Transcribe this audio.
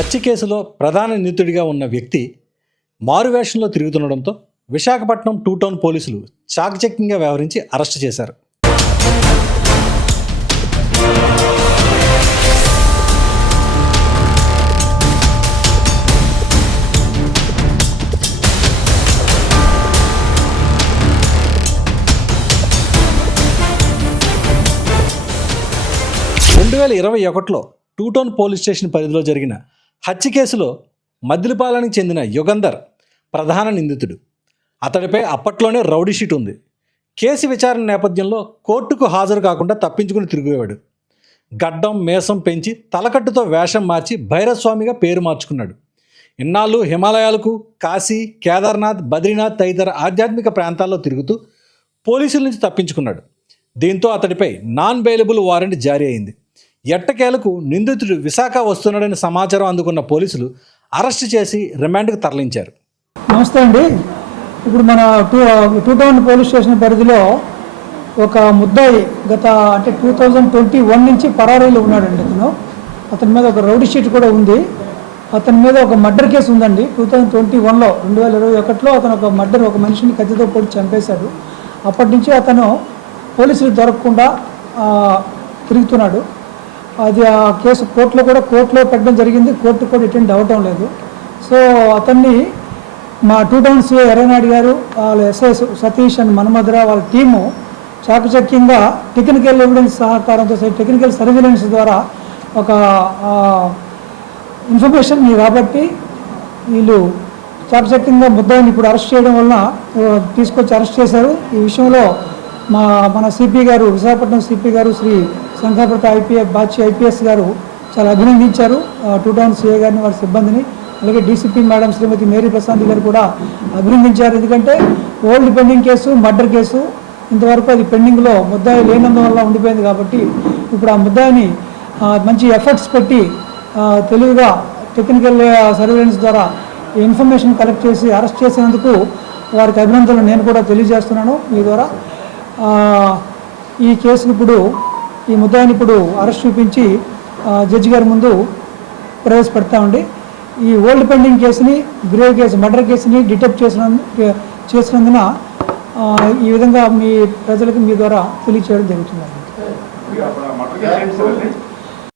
హత్య కేసులో ప్రధాన నిందితుడిగా ఉన్న వ్యక్తి మారువేషంలో తిరుగుతుండడంతో విశాఖపట్నం టూ టౌన్ పోలీసులు చాకచక్యంగా వ్యవహరించి అరెస్టు చేశారు. రెండు వేల ఇరవై ఒకటిలో టూ టౌన్ పోలీస్ స్టేషన్ పరిధిలో జరిగిన హత్య కేసులో మద్దిలపాలెనికి చెందిన యుగంధర్ ప్రధాన నిందితుడు. అతడిపై అప్పట్లోనే రౌడీ షీట్ ఉంది. కేసు విచారణ నేపథ్యంలో కోర్టుకు హాజరు కాకుండా తప్పించుకుని తిరిగేవాడు గడ్డం మేసం పెంచి తలకట్టుతో వేషం మార్చి భైరస్వామిగా పేరు మార్చుకున్నాడు. ఇన్నాళ్ళు హిమాలయాలకు కాశీ కేదార్నాథ్ బద్రీనాథ్ తదితర ఆధ్యాత్మిక ప్రాంతాల్లో తిరుగుతూ పోలీసుల నుంచి తప్పించుకున్నాడు. దీంతో అతడిపై నాన్ బెయిలబుల్ వారెంట్ జారీ అయింది. ఎట్టకేలకు నిందితుడు విశాఖ వస్తున్నాడని సమాచారం అందుకున్న పోలీసులు అరెస్ట్ చేసి రిమాండ్కు తరలించారు. నమస్తే అండి. ఇప్పుడు మన two two town police station పరిధిలో ఒక ముద్దాయి గత అంటే టూ థౌజండ్ ట్వంటీ వన్ నుంచి పరారీలో ఉన్నాడండి అతను. అతని మీద ఒక రౌడీ షీట్ కూడా ఉంది. అతని మీద ఒక మర్డర్ కేసు ఉందండి. టూ థౌజండ్ ట్వంటీ వన్లో రెండు వేల ఇరవై ఒకటిలో అతను ఒక మర్డర్ ఒక మనిషిని కత్తితో పొడి చంపేశాడు. అప్పటి నుంచి అతను పోలీసులు దొరకకుండా తిరుగుతున్నాడు. అది ఆ కేసు కోర్టులో కూడా కోర్టులో పెట్టడం జరిగింది. కోర్టు కూడా అటెండ్ అవ్వటం లేదు. సో అతన్ని మా టూ టౌన్ సిఐ ఎర్రనాయుడు గారు వాళ్ళ ఎస్ఐ సతీష్ అండ్ మన్మధుర వాళ్ళ టీము చాకచక్యంగా టెక్నికల్ ఎవిడెన్స్ సహకారంతో టెక్నికల్ సర్వేలెన్స్ ద్వారా ఒక ఇన్ఫర్మేషన్ ఇన్ఫర్మేషన్ని రాబట్టి వీళ్ళు చాకచక్యంగా ముద్దాయిని ఇప్పుడు అరెస్ట్ చేయడం వలన తీసుకొచ్చి అరెస్ట్ చేశారు. ఈ విషయంలో మా మన సిపి గారు విశాఖపట్నం సిపి గారు శ్రీ శంకరప్రత ఐపీఎస్ బాచి ఐపీఎస్ గారు చాలా అభినందించారు. టూ టౌన్ సిఏ గారిని వారి సిబ్బందిని అలాగే డీసీపీ మేడం శ్రీమతి మేరీ ప్రశాంత్ గారు కూడా అభినందించారు. ఎందుకంటే old pending case murder case ఇంతవరకు అది పెండింగ్లో ముద్దాయి లేనందువల్ల ఉండిపోయింది కాబట్టి ఇప్పుడు ఆ ముద్దాయిని మంచి ఎఫర్ట్స్ పెట్టి తెలివిగా టెక్నికల్ సర్వేలెన్స్ ద్వారా ఇన్ఫర్మేషన్ కలెక్ట్ చేసి అరెస్ట్ చేసినందుకు వారికి అభినందనలు. నేను కూడా తెలియజేస్తున్నాను మీ ద్వారా. ఈ కేసును ఇప్పుడు ఈ ముద్దాయిని ఇప్పుడు అరెస్ట్ చూపించి జడ్జి గారి ముందు ప్రవేశపెడతామండి ఈ ఓల్డ్ పెండింగ్ కేసుని గ్రేవ్ కేసు మర్డర్ కేసుని డిటెక్ట్ చేసిన చేసినందున ఈ విధంగా మీ ప్రజలకు మీ ద్వారా తెలియచేయడం జరుగుతుందండి.